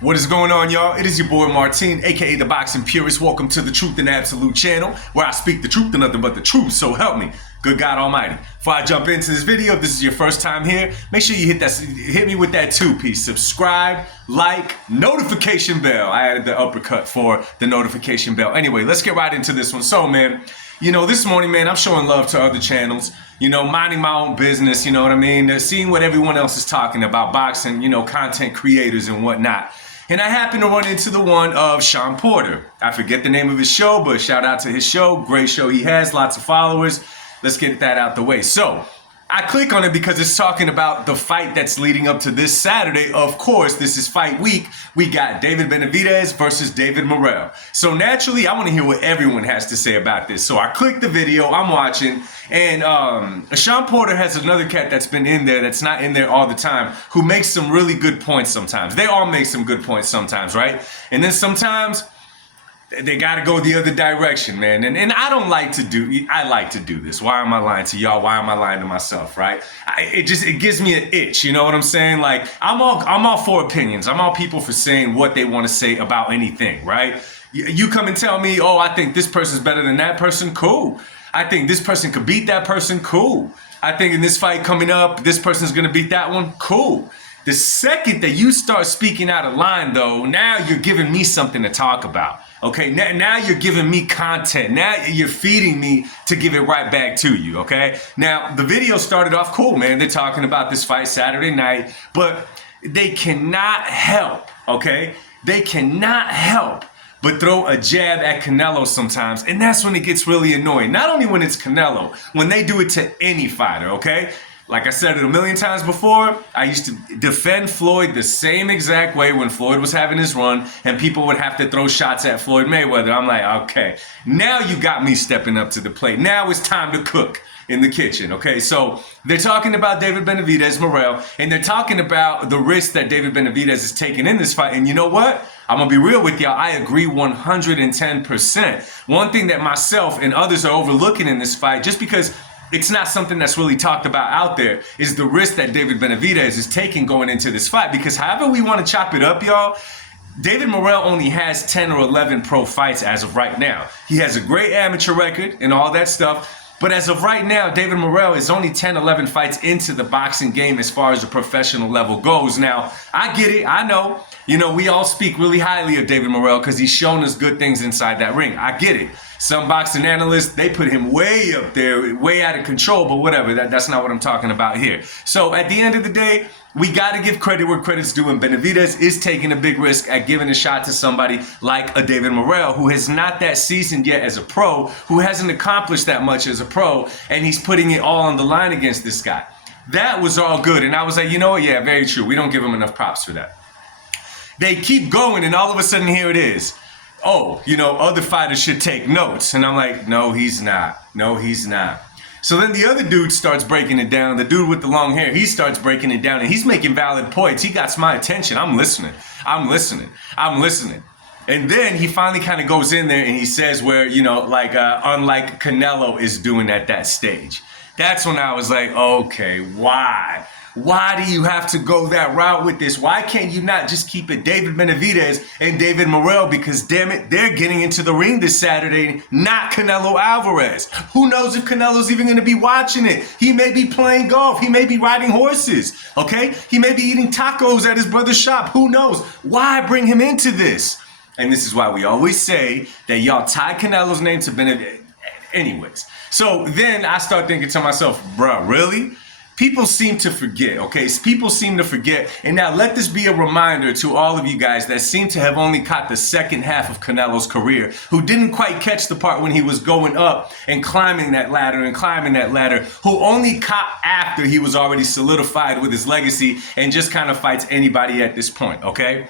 What is going on, y'all? It is your boy Martin, aka the Boxing Purist. Welcome to the Truth and Absolute channel, where I speak the truth and nothing but the truth, so help me, good God Almighty. Before I jump into this video, if this is your first time here, make sure you hit me with that two-piece. Subscribe, like, notification bell. I added the uppercut for the notification bell. Anyway, let's get right into this one. So, man, this morning, man, I'm showing love to other channels, minding my own business, you know what I mean? Seeing what everyone else is talking about, boxing, content creators and whatnot. And I happened to run into the one of Shawn Porter. I forget the name of his show, but shout out to his show. Great show he has, lots of followers. Let's get that out the way. So I click on it because it's talking about the fight that's leading up to this Saturday. Of course, this is fight week. We got David Benavides versus David Morel. So naturally, I want to hear what everyone has to say about this. So I click the video, I'm watching, and Shawn Porter has another cat that's been in there that's not in there all the time, who makes some really good points sometimes. They all make some good points sometimes, right? And then sometimes they got to go the other direction, man. And I like to do this. Why am I lying to y'all? Why am I lying to myself, right? It gives me an itch, you know what I'm saying? Like, I'm all for opinions. I'm all people for saying what they want to say about anything, right? You come and tell me, oh, I think this person's better than that person, cool. I think this person could beat that person, cool. I think in this fight coming up, this person's gonna beat that one, cool. The second that you start speaking out of line, though, now you're giving me something to talk about. Okay, now you're giving me content. Now you're feeding me to give it right back to you, okay? Now, the video started off cool, man. They're talking about this fight Saturday night, but they cannot help, okay? They cannot help but throw a jab at Canelo sometimes, and that's when it gets really annoying. Not only when it's Canelo, when they do it to any fighter, okay? Like I said it a million times before, I used to defend Floyd the same exact way when Floyd was having his run and people would have to throw shots at Floyd Mayweather. I'm like, okay, now you got me stepping up to the plate. Now it's time to cook in the kitchen, okay? So they're talking about David Benavides, Morel, and they're talking about the risk that David Benavides is taking in this fight. And you know what? I'm gonna be real with y'all, I agree 110%. One thing that myself and others are overlooking in this fight, just because it's not something that's really talked about out there, is the risk that David Benavides is taking going into this fight. Because however we want to chop it up, y'all, David Morel only has 10 or 11 pro fights as of right now. He has a great amateur record and all that stuff. But as of right now, David Morel is only 10, 11 fights into the boxing game as far as the professional level goes. Now, I get it, I know. We all speak really highly of David Morel because he's shown us good things inside that ring. I get it. Some boxing analysts, they put him way up there, way out of control, but whatever, that's not what I'm talking about here. So at the end of the day, we got to give credit where credit's due, and Benavides is taking a big risk at giving a shot to somebody like a David Morel, who is not that seasoned yet as a pro, who hasn't accomplished that much as a pro, and he's putting it all on the line against this guy. That was all good, and I was like, you know what, yeah, very true. We don't give him enough props for that. They keep going, and all of a sudden, here it is. Oh, other fighters should take notes. And I'm like, no, he's not. No, he's not. So then the other dude starts breaking it down. The dude with the long hair, he starts breaking it down, and he's making valid points. He got my attention. I'm listening. And then he finally kind of goes in there and he says where, unlike Canelo is doing at that stage. That's when I was like, okay, why? Why do you have to go that route with this? Why can't you not just keep it David Benavides and David Morel? Because damn it, they're getting into the ring this Saturday, not Canelo Alvarez. Who knows if Canelo's even going to be watching it? He may be playing golf. He may be riding horses, okay? He may be eating tacos at his brother's shop. Who knows? Why bring him into this? And this is why we always say that y'all tie Canelo's name to Benavides. Anyways, so then I start thinking to myself, bruh, really? People seem to forget, okay? People seem to forget. And now let this be a reminder to all of you guys that seem to have only caught the second half of Canelo's career, who didn't quite catch the part when he was going up and climbing that ladder, who only caught after he was already solidified with his legacy and just kind of fights anybody at this point, okay?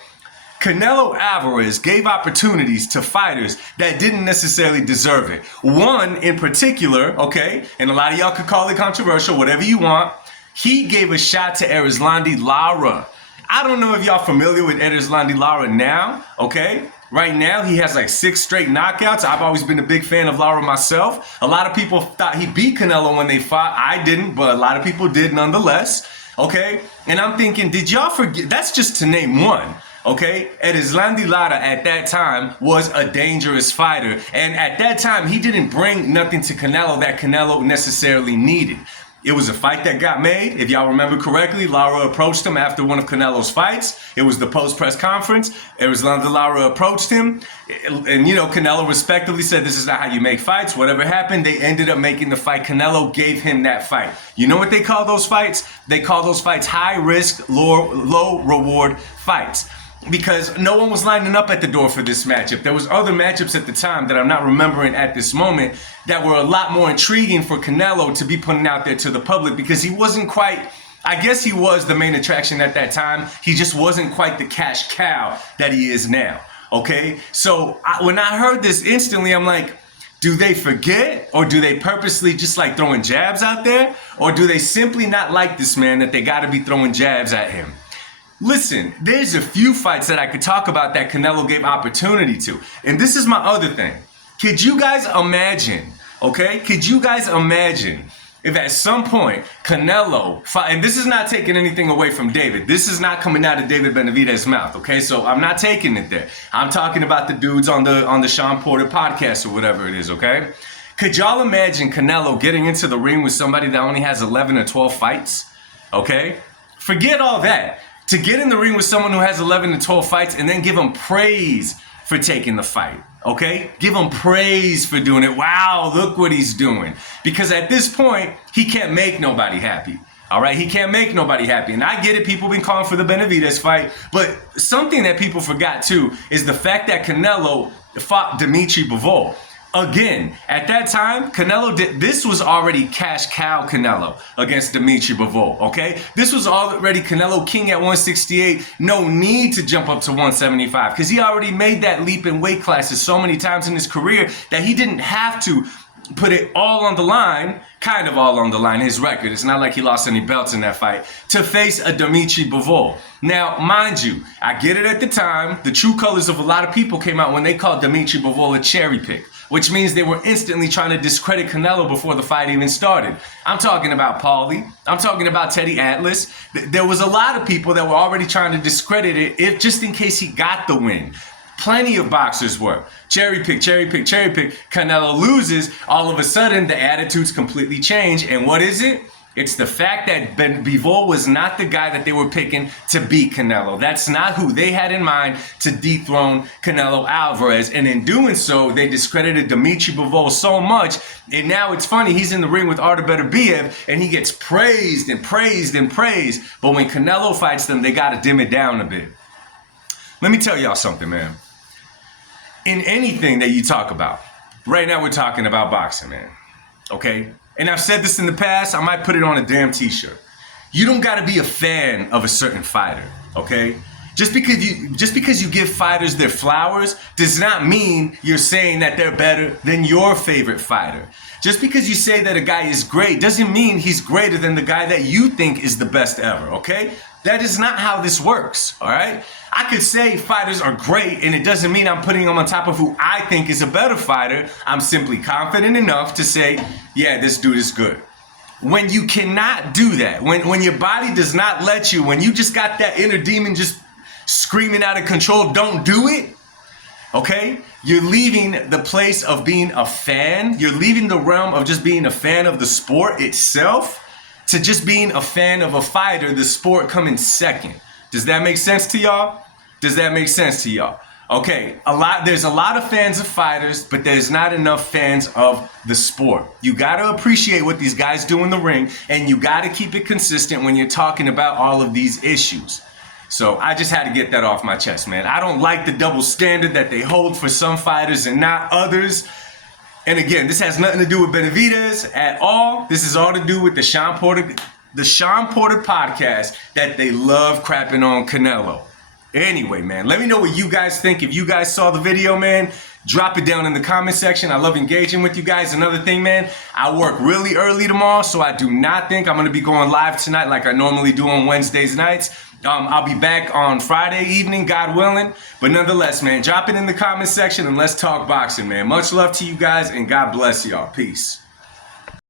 Canelo Alvarez gave opportunities to fighters that didn't necessarily deserve it. One in particular, okay, and a lot of y'all could call it controversial, whatever you want, he gave a shot to Erislandy Lara. I don't know if y'all familiar with Erislandy Lara now, okay? Right now, he has like 6 straight knockouts. I've always been a big fan of Lara myself. A lot of people thought he beat Canelo when they fought. I didn't, but a lot of people did nonetheless, okay? And I'm thinking, did y'all forget? That's just to name one. Okay, Erislandy Lara at that time was a dangerous fighter, and at that time he didn't bring nothing to Canelo that Canelo necessarily needed. It was a fight that got made. If y'all remember correctly, Lara approached him after one of Canelo's fights. It was the post-press conference. Erislandy Lara approached him, and Canelo respectively said, "This is not how you make fights." Whatever happened, they ended up making the fight. Canelo gave him that fight. You know what they call those fights? They call those fights high-risk, low-reward fights. Because no one was lining up at the door for this matchup. There was other matchups at the time that I'm not remembering at this moment that were a lot more intriguing for Canelo to be putting out there to the public, because he wasn't quite, I guess he was the main attraction at that time. He just wasn't quite the cash cow that he is now. Okay? So when I heard this instantly, I'm like, do they forget, or do they purposely just like throwing jabs out there? Or do they simply not like this man that they got to be throwing jabs at him? Listen, there's a few fights that I could talk about that Canelo gave opportunity to. And this is my other thing. Could you guys imagine, okay? Could you guys imagine if at some point Canelo, and this is not taking anything away from David. This is not coming out of David Benavidez's mouth, okay? So I'm not taking it there. I'm talking about the dudes on the Shawn Porter podcast or whatever it is, okay? Could y'all imagine Canelo getting into the ring with somebody that only has 11 or 12 fights, okay? Forget all that. To get in the ring with someone who has 11 to 12 fights and then give him praise for taking the fight, okay? Give him praise for doing it. Wow, look what he's doing. Because at this point, he can't make nobody happy, all right? He can't make nobody happy. And I get it, people been calling for the Benavides fight, but something that people forgot too is the fact that Canelo fought Dimitri Bivol. Again, at that time, this was already cash cow Canelo against Dimitri Bivol, okay? This was already Canelo king at 168. No need to jump up to 175 because he already made that leap in weight classes so many times in his career that he didn't have to put it all on the line, kind of all on the line, his record. It's not like he lost any belts in that fight, to face a Dimitri Bivol. Now, mind you, I get it at the time, the true colors of a lot of people came out when they called Dimitri Bivol a cherry pick, which means they were instantly trying to discredit Canelo before the fight even started. I'm talking about Paulie. I'm talking about Teddy Atlas. There was a lot of people that were already trying to discredit it just in case he got the win. Plenty of boxers were. Cherry pick, cherry pick, cherry pick. Canelo loses. All of a sudden, the attitudes completely change. And what is it? It's the fact that Bivol was not the guy that they were picking to beat Canelo. That's not who they had in mind to dethrone Canelo Alvarez. And in doing so, they discredited Dimitri Bivol so much. And now it's funny, he's in the ring with Artur Beterbiev and he gets praised and praised and praised. But when Canelo fights them, they got to dim it down a bit. Let me tell y'all something, man. In anything that you talk about, right now we're talking about boxing, man. Okay? And I've said this in the past, I might put it on a damn t-shirt. You don't gotta be a fan of a certain fighter, okay? Just because you give fighters their flowers does not mean you're saying that they're better than your favorite fighter. Just because you say that a guy is great doesn't mean he's greater than the guy that you think is the best ever, okay? That is not how this works, all right? I could say fighters are great, and it doesn't mean I'm putting them on top of who I think is a better fighter. I'm simply confident enough to say, yeah, this dude is good. When you cannot do that, when your body does not let you, when you just got that inner demon just screaming out of control, don't do it, okay? You're leaving the place of being a fan. You're leaving the realm of just being a fan of the sport itself to just being a fan of a fighter, the sport coming second. Does that make sense to y'all? Does that make sense to y'all? Okay, there's a lot of fans of fighters, but there's not enough fans of the sport. You gotta appreciate what these guys do in the ring, and you gotta keep it consistent when you're talking about all of these issues. So I just had to get that off my chest, man. I don't like the double standard that they hold for some fighters and not others. And again, this has nothing to do with Benavides at all. This is all to do with the Shawn Porter podcast that they love crapping on Canelo. Anyway, man, let me know what you guys think. If you guys saw the video, man, drop it down in the comment section. I love engaging with you guys. Another thing, man, I work really early tomorrow, so I do not think I'm going to be going live tonight like I normally do on Wednesdays nights. I'll be back on Friday evening, God willing. But nonetheless, man, drop it in the comment section and let's talk boxing, man. Much love to you guys, and God bless y'all. Peace.